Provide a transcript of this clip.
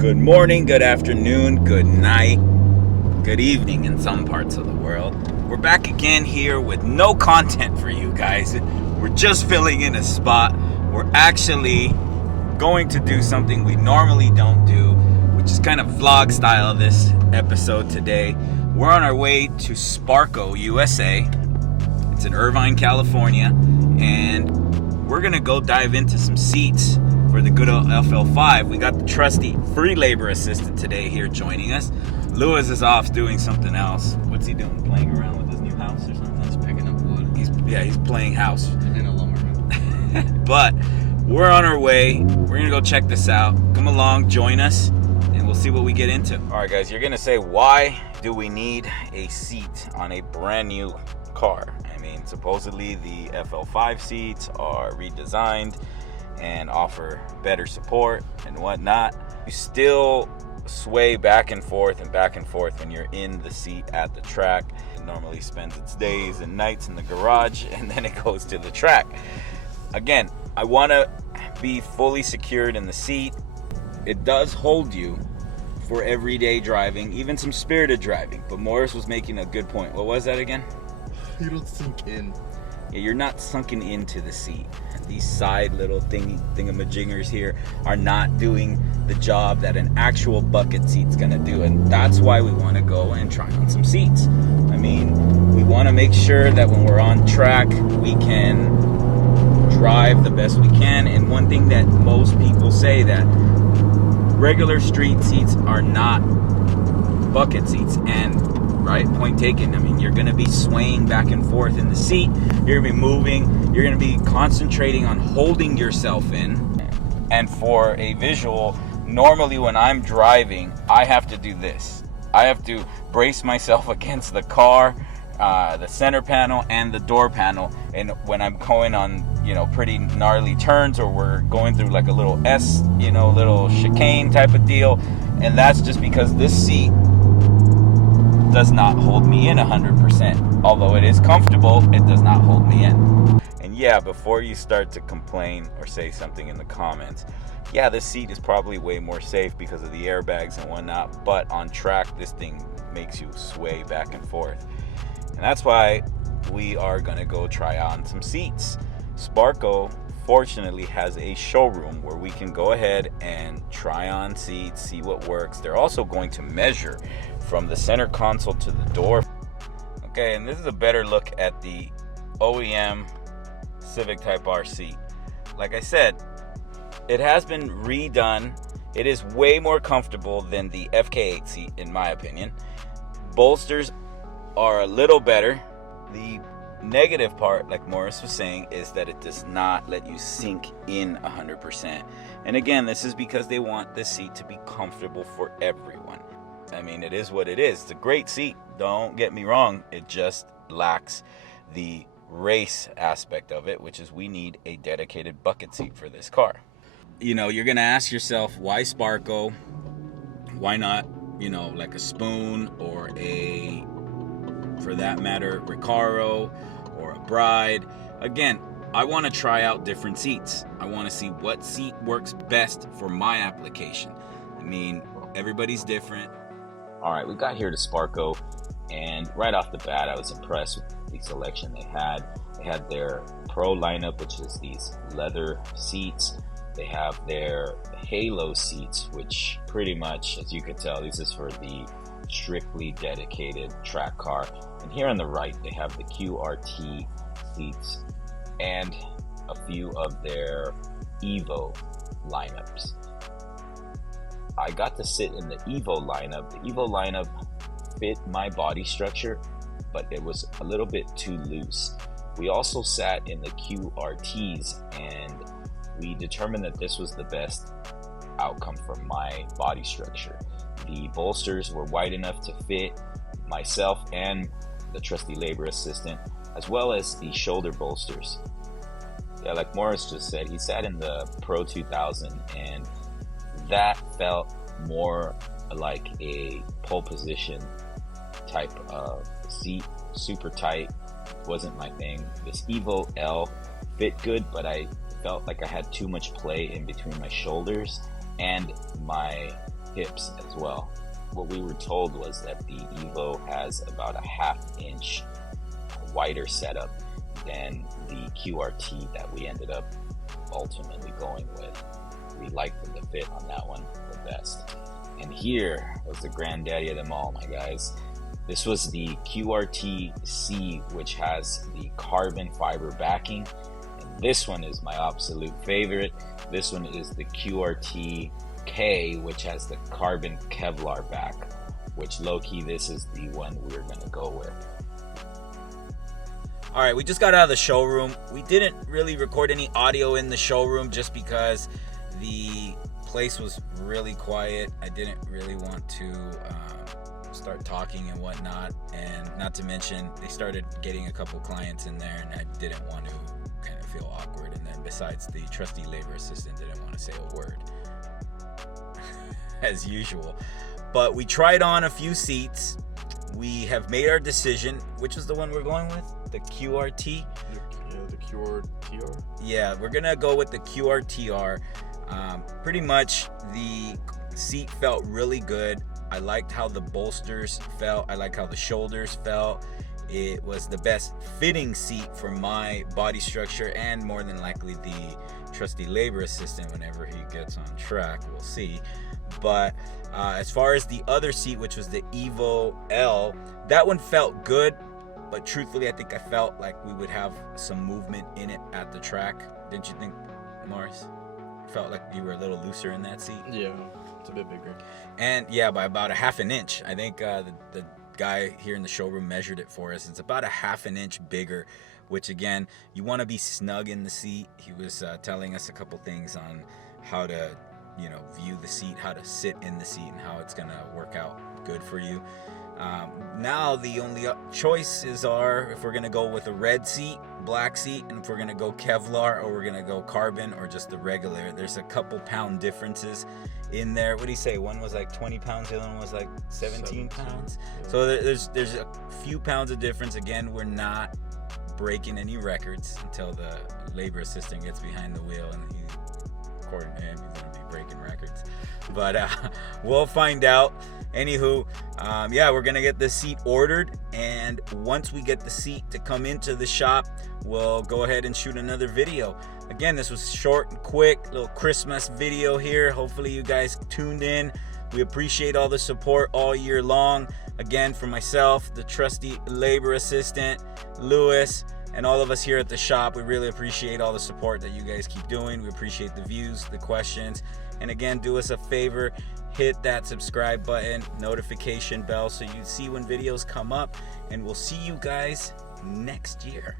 Good morning, good afternoon, good night, good evening in some parts of the world. We're back again here with no content for you guys. We're just filling in a spot. We're actually going to do something we normally don't do, which is kind of vlog style this episode today. We're on our way to SPARCO USA. It's in Irvine, California, and we're gonna go dive into some seats for the good old FL5. We got the trusty free labor assistant today here joining us. Lewis is off doing something else. What's he doing? Playing around with his new house or something? He's picking up wood. He's playing house. In a lumberman. But we're on our way. We're gonna go check this out. Come along, join us, and we'll see what we get into. All right, guys, you're gonna say, why do we need a seat on a brand new car? I mean, supposedly the FL5 seats are redesigned and offer better support and whatnot. You still sway back and forth when you're in the seat at the track. It normally spends its days and nights in the garage, and then it goes to the track. Again, I want to be fully secured in the seat. It does hold you for everyday driving, even some spirited driving. But Morris was making a good point. What was that again? You don't sink in. Yeah, you're not sunken into the seat. These side little thingamajigers here are not doing the job that an actual bucket seat's gonna do, and that's why we want to go and try on some seats. I mean, we want to make sure that when we're on track, we can drive the best we can. And one thing that most people say, that regular street seats are not bucket seats, and right, point taken. I mean, you're going to be swaying back and forth in the seat. You're going to be moving. You're going to be concentrating on holding yourself in. And for a visual, normally when I'm driving, I have to do this. I have to brace myself against the car, the center panel, and the door panel. And when I'm going on, pretty gnarly turns, or we're going through like a little little chicane type of deal. And that's just because this seat does not hold me in 100%. Although it is comfortable, it does not hold me in. And yeah, before you start to complain or say something in the comments, yeah, this seat is probably way more safe because of the airbags and whatnot, but on track, this thing makes you sway back and forth. And that's why we are gonna go try on some seats. SPARCO fortunately has a showroom where we can go ahead and try on seats, see what works. They're also going to measure from the center console to the door. Okay, and this is a better look at the OEM Civic Type R seat. Like I said, it has been redone. It is way more comfortable than the FK8 seat, in my opinion. Bolsters are a little better. The negative part, like Morris was saying, is that it does not let you sink in 100%. And again, this is because they want the seat to be comfortable for everyone. I mean, it is what it is. It's a great seat, don't get me wrong. It just lacks the race aspect of it, which is we need a dedicated bucket seat for this car. You're gonna ask yourself, why SPARCO? Why not, like a Spoon, or for that matter, Recaro, or a Bride? Again, I want to try out different seats. I want to see what seat works best for my application. I mean, everybody's different. All right, we got here to SPARCO, and right off the bat, I was impressed with the selection they had. They had their Pro lineup, which is these leather seats. They have their Halo seats, which pretty much, as you could tell, this is for the strictly dedicated track car. And here on the right, they have the QRT seats and a few of their EVO lineups. I got to sit in the EVO lineup. The EVO lineup fit my body structure, but it was a little bit too loose. We also sat in the QRTs, and we determined that this was the best outcome for my body structure. The bolsters were wide enough to fit myself and the trusty labor assistant, as well as the shoulder bolsters. Yeah, like Morris just said, he sat in the Pro 2000, and that felt more like a pole position type of seat. Super tight, wasn't my thing. This EVO-L fit good, but I felt like I had too much play in between my shoulders and my hips as well. What we were told was that the EVO has about a 1/2 inch wider setup than the QRT that we ended up ultimately going with. We liked the fit on that one the best. And here was the granddaddy of them all, my guys. This was the QRT-C, which has the carbon fiber backing. And this one is my absolute favorite. This one is the QRT-K, which has the carbon Kevlar back, which low-key, this is the one we're gonna go with. All right, we just got out of the showroom. We didn't really record any audio in the showroom just because the place was really quiet. I didn't really want to start talking and whatnot, and not to mention they started getting a couple clients in there, and I didn't want to kind of feel awkward. And then besides, the trusty labor assistant didn't want to say a word as usual. But we tried on a few seats. We have made our decision. Which is the one we're going with? The QRT? Yeah, the QRT-R. Yeah, we're gonna go with the QRT-R. Pretty much the seat felt really good. I liked how the bolsters felt. I liked how the shoulders felt. It was the best fitting seat for my body structure, and more than likely the trusty labor assistant whenever he gets on track. We'll see. But as far as the other seat, which was the EVO-L, that one felt good. But truthfully, I think I felt like we would have some movement in it at the track. Didn't you think, Morris? Felt like you were a little looser in that seat? Yeah, it's a bit bigger. And yeah, by about a 1/2 inch. I think the guy here in the showroom measured it for us. It's about a 1/2 inch bigger, which again, you want to be snug in the seat. He was telling us a couple things on how to, view the seat, how to sit in the seat, and how it's gonna work out good for you. Now the only choices are if we're gonna go with a red seat, black seat, and if we're gonna go Kevlar, or we're gonna go carbon, or just the regular. There's a couple pound differences in there. What do you say? One was like 20 pounds, the other one was like 17 pounds. Yeah. So there's a few pounds of difference. Again, we're not breaking any records until the labor assistant gets behind the wheel, and according to him, he's gonna be breaking records. But we'll find out. Anywho, yeah, we're gonna get the seat ordered, and once we get the seat to come into the shop, we'll go ahead and shoot another video. Again, this was short and quick, little Christmas video here. Hopefully you guys tuned in. We appreciate all the support all year long. Again, for myself, the trusty labor assistant, Lewis, and all of us here at the shop, we really appreciate all the support that you guys keep doing. We appreciate the views, the questions, and again, do us a favor, hit that subscribe button, notification bell, so you see when videos come up, and we'll see you guys next year.